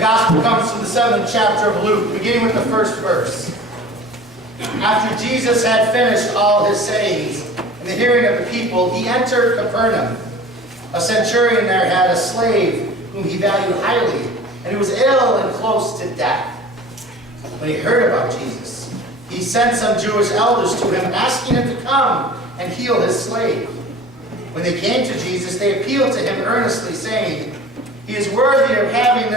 gospel comes from the 7th chapter of Luke, beginning with the first verse. After Jesus had finished all his sayings in the hearing of the people, he entered Capernaum. A centurion there had a slave whom he valued highly, and who was ill and close to death. When he heard about Jesus, he sent some Jewish elders to him, asking him to come and heal his slave. When they came to Jesus, they appealed to him earnestly, saying, "He is worthy of having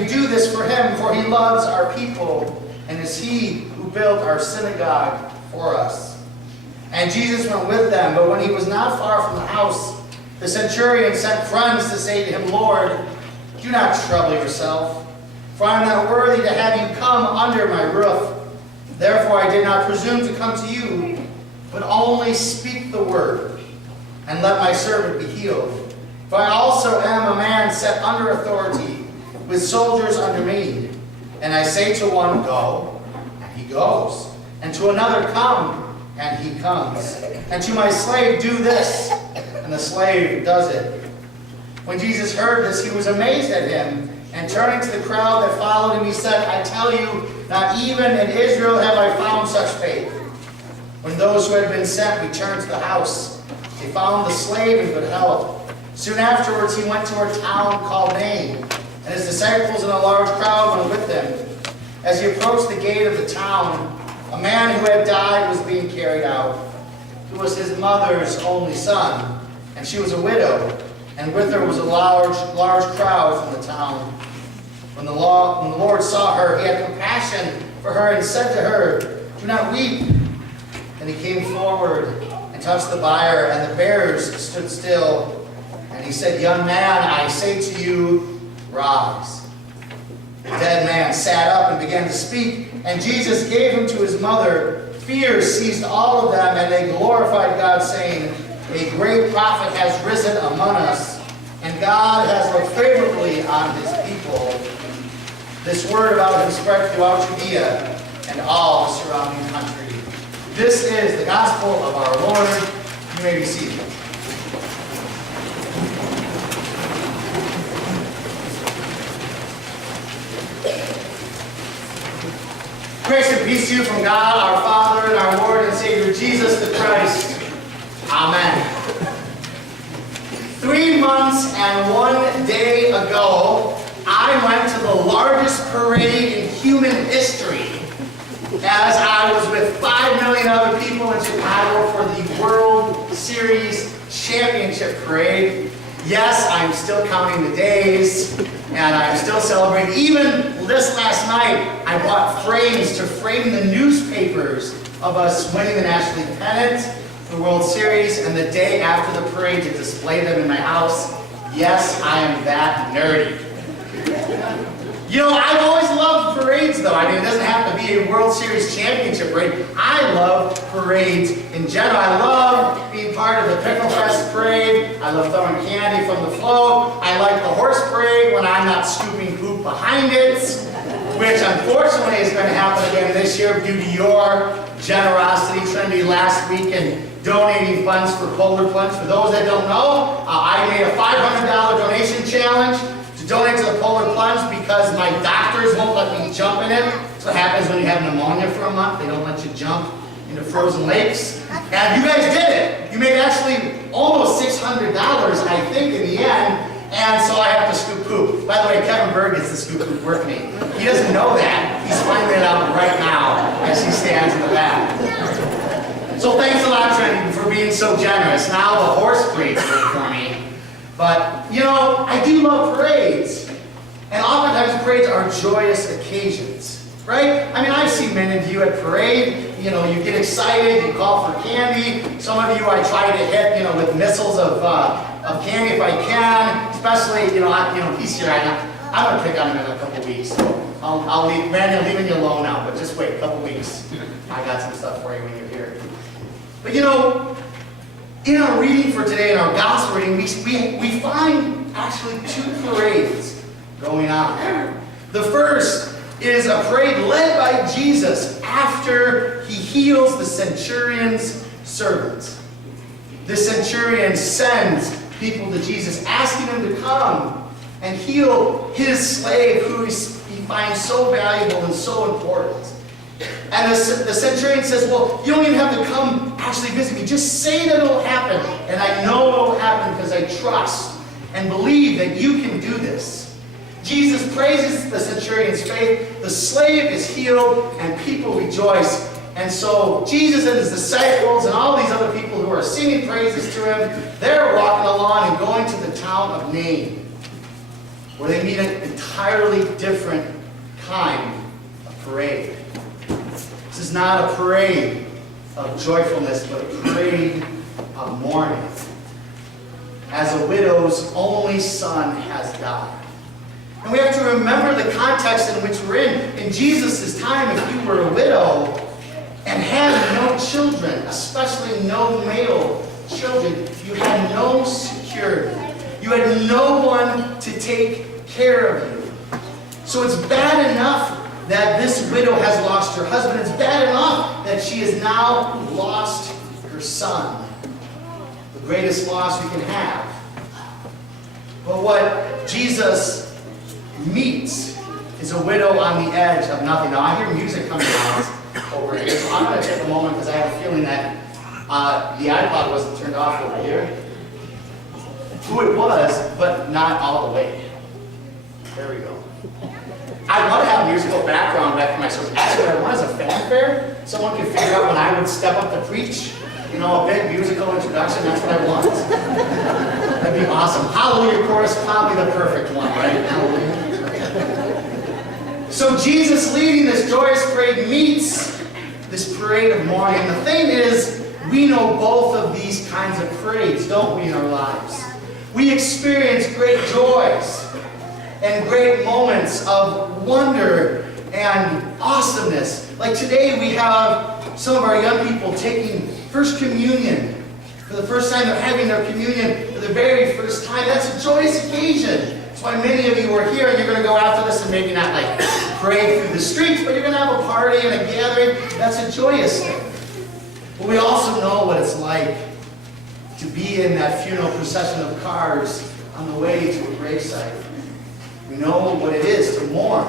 you do this for him, for he loves our people, and is he who built our synagogue for us." And Jesus went with them, but when he was not far from the house, the centurion sent friends to say to him, "Lord, do not trouble yourself, for I am not worthy to have you come under my roof. Therefore I did not presume to come to you, but only speak the word, and let my servant be healed. For I also am a man set under authority, with soldiers under me. And I say to one, 'Go,' and he goes, and to another, 'Come,' and he comes, and to my slave, 'Do this,' and the slave does it." When Jesus heard this, he was amazed at him, and turning to the crowd that followed him, he said, "I tell you, not even in Israel have I found such faith." When those who had been sent returned to the house, they found the slave in good health. Soon afterwards, he went to a town called Nain, and his disciples and a large crowd went with him. As he approached the gate of the town, a man who had died was being carried out, who was his mother's only son, and she was a widow, and with her was a large crowd from the town. When the Lord saw her, he had compassion for her and said to her, "Do not weep." And he came forward and touched the bier, and the bearers stood still. And he said, "Young man, I say to you, rise." The dead man sat up and began to speak, and Jesus gave him to his mother. Fear seized all of them, and they glorified God, saying, "A great prophet has risen among us, and God has looked favorably on his people." This word about him spread throughout Judea and all the surrounding country. This is the gospel of our Lord. You may be seated. Grace and peace to you from God, our Father, and our Lord and Savior, Jesus the Christ. Amen. 3 months and 1 day ago, I went to the largest parade in human history, as I was with 5 million other people in Chicago for the World Series Championship Parade. Yes, I'm still counting the days, and I'm still celebrating. Even this last night, I bought frames to frame the newspapers of us winning the National League pennant, the World Series, and the day after the parade to display them in my house. Yes, I am that nerdy. You know, I've always loved parades, though. I mean, it doesn't have to be a World Series championship parade. I love parades in general. I love being part of the Pickle Fest parade. I love throwing candy from the float. I like the horse parade when I'm not scooping poop behind it, which unfortunately is going to happen again this year due to your generosity, Trinity, last week in donating funds for Polar Plunge. For those that don't know, I made a $500 donation challenge to donate to the Polar Plunge because my doctors won't let me jump in it. That's what happens when you have pneumonia for a month. They don't let you jump into frozen lakes. And you guys did it. You made actually almost $600, I think, in the end. And so I have to scoop poop. By the way, Kevin Berg gets the scoop poop with me. He doesn't know that. He's finding it out right now as he stands in the back. So thanks a lot, Trinity, for being so generous. Now the horse parade's good for me. But, you know, I do love parades. And oftentimes parades are joyous occasions, right? I mean, I've seen many of you at parade. You know, you get excited, you call for candy. Some of you I try to hit, you know, with missiles of candy if I can. Especially, he's here. I'm going to pick on him in a couple weeks. So I'll leave. Man, I'm leaving you alone now, but just wait a couple weeks. I got some stuff for you when you're here. But you know, in our reading for today, in our gospel reading, we find actually 2 parades going on. The first is a parade led by Jesus after he heals the centurion's servant. The centurion sends people to Jesus asking him to come and heal his slave who he finds so valuable and so important. And the centurion says, well, you don't even have to come actually visit me. Just say that it'll happen. And I know it'll happen because I trust and believe that you can do this. Jesus praises the centurion's faith. The slave is healed and people rejoice. And so Jesus and his disciples and all these other people who are singing praises to him, they're walking along and going to the town of Nain, where they meet an entirely different kind of parade. This is not a parade of joyfulness, but a parade of mourning, as a widow's only son has died. And we have to remember the context in which we're in. In Jesus' time, if you were a widow and had no children, especially no male children, you had no security. You had no one to take care of you. So it's bad enough that this widow has lost her husband. It's bad enough that she has now lost her son. The greatest loss we can have. But what Jesus meets is a widow on the edge of nothing. Now I hear music coming out over here, so I'm going to take a moment because I have a feeling that the iPod wasn't turned off over here. Who it was, but not all the way. There we go. I want to have a musical background back to my service. Actually, what I want is a fanfare. Someone can figure out when I would step up to preach. You know, a big musical introduction. That's what I want. That'd be awesome. Hallelujah chorus, probably the perfect one, right? Hallelujah. So Jesus leading this joyous parade meets this parade of mourning. The thing is, we know both of these kinds of parades, don't we, in our lives? We experience great joys and great moments of wonder and awesomeness. Like today we have some of our young people taking First Communion. For the first time, they're having their communion for the very first time. That's a joyous occasion. That's why many of you are here, and you're going to go after this and maybe not like parade through the streets, but you're going to have a party and a gathering. That's a joyous thing. But we also know what it's like to be in that funeral procession of cars on the way to a gravesite. We know what it is to mourn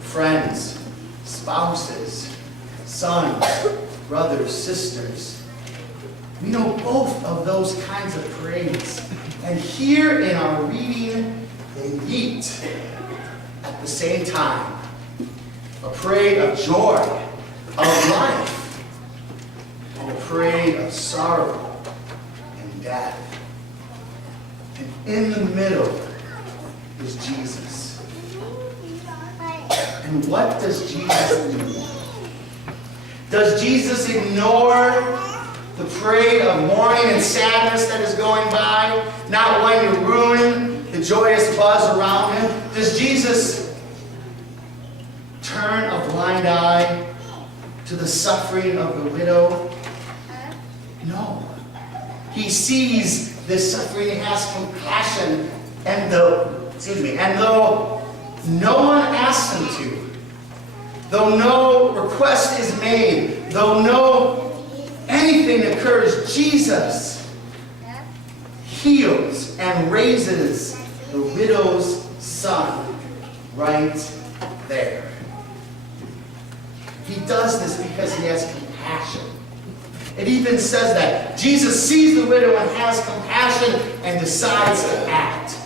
friends, spouses, sons, brothers, sisters. We know both of those kinds of parades. And here in our reading, they meet at the same time. A parade of joy, of life, and a parade of sorrow and death. And in the middle is Jesus. And what does Jesus do? Does Jesus ignore the parade of mourning and sadness that is going by, not wanting to ruin the joyous buzz around him? Does Jesus turn a blind eye to the suffering of the widow? No. He sees this suffering, he has compassion, and though no one asks him to, though no request is made, though no anything occurs, Jesus heals and raises the widow's son right there. He does this because he has compassion. It even says that Jesus sees the widow and has compassion and decides to act.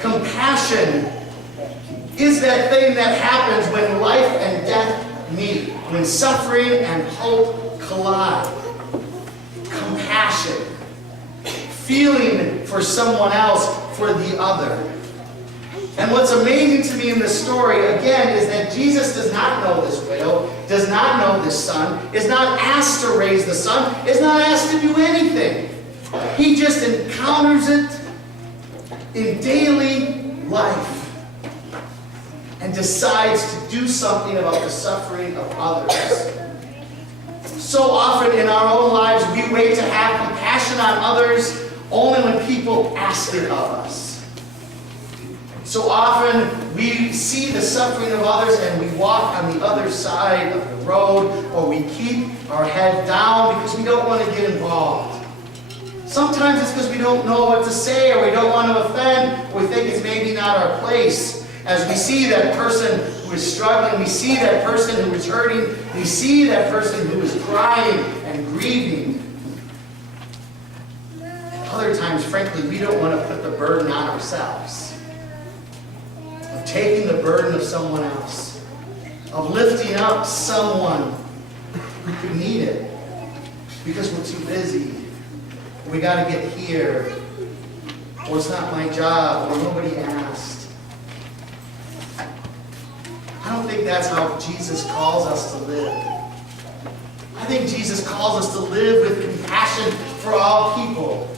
Compassion is that thing that happens when life and death meet, when suffering and hope collide. Compassion. Feeling for someone else, for the other. And what's amazing to me in this story, again, is that Jesus does not know this widow, does not know this son, is not asked to raise the son, is not asked to do anything. He just encounters it in daily life and decides to do something about the suffering of others. So often in our own lives, we wait to have compassion on others only when people ask it of us. So often we see the suffering of others and we walk on the other side of the road, or we keep our head down because we don't want to get involved. Sometimes it's because we don't know what to say, or we don't want to offend, or we think it's maybe not our place. As we see that person who is struggling, we see that person who is hurting, we see that person who is crying and grieving. Other times, frankly, we don't want to put the burden on ourselves. Of taking the burden of someone else. Of lifting up someone who could need it. Because we're too busy. We got to get here. Or it's not my job. Or nobody asked. I don't think that's how Jesus calls us to live. I think Jesus calls us to live with compassion for all people.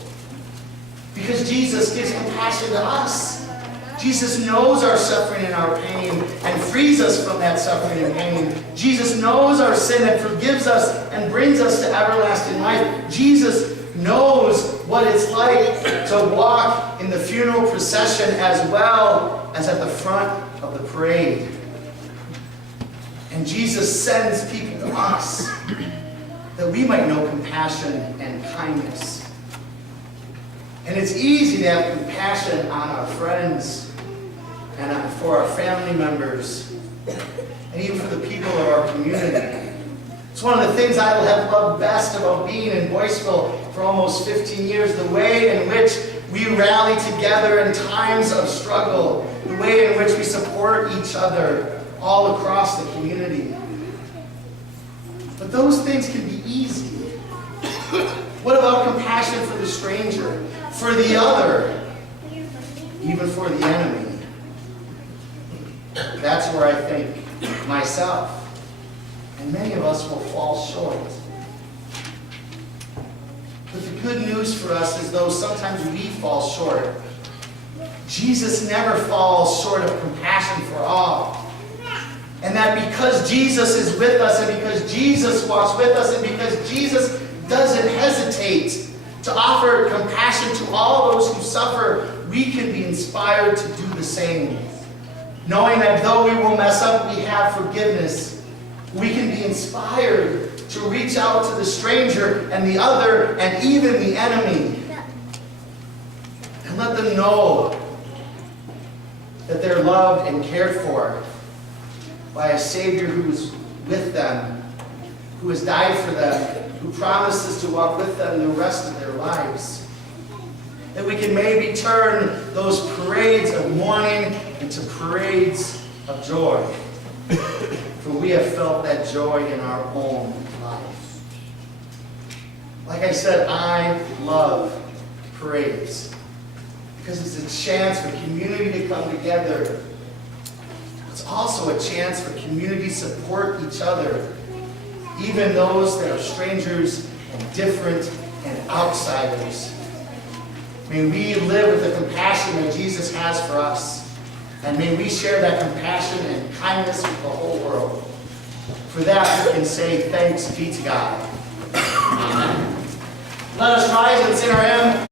Because Jesus gives compassion to us. Jesus knows our suffering and our pain and frees us from that suffering and pain. Jesus knows our sin and forgives us and brings us to everlasting life. Jesus knows what it's like to walk in the funeral procession as well as at the front of the parade. And Jesus sends people to us that we might know compassion and kindness. And it's easy to have compassion on our friends and for our family members and even for the people of our community. It's one of the things I have loved best about being in Boyceville for almost 15 years, the way in which we rally together in times of struggle, the way in which we support each other all across the community. But those things can be easy. What about compassion for the stranger, for the other, even for the enemy? That's where I think myself and many of us will fall short. But the good news for us is, though sometimes we fall short, Jesus never falls short of compassion for all. And that because Jesus is with us, and because Jesus walks with us, and because Jesus doesn't hesitate to offer compassion to all those who suffer, we can be inspired to do the same. Knowing that though we will mess up, we have forgiveness. We can be inspired to reach out to the stranger and the other and even the enemy. And let them know that they're loved and cared for by a Savior who is with them, who has died for them, who promises to walk with them the rest of their lives. That we can maybe turn those parades of mourning into parades of joy. For we have felt that joy in our own life. Like I said, I love parades. Because it's a chance for community to come together. It's also a chance for community to support each other, even those that are strangers and different and outsiders. May we live with the compassion that Jesus has for us, and may we share that compassion and kindness with the whole world. For that, we can say thanks be to God. Amen. Let us rise and sing our hymn.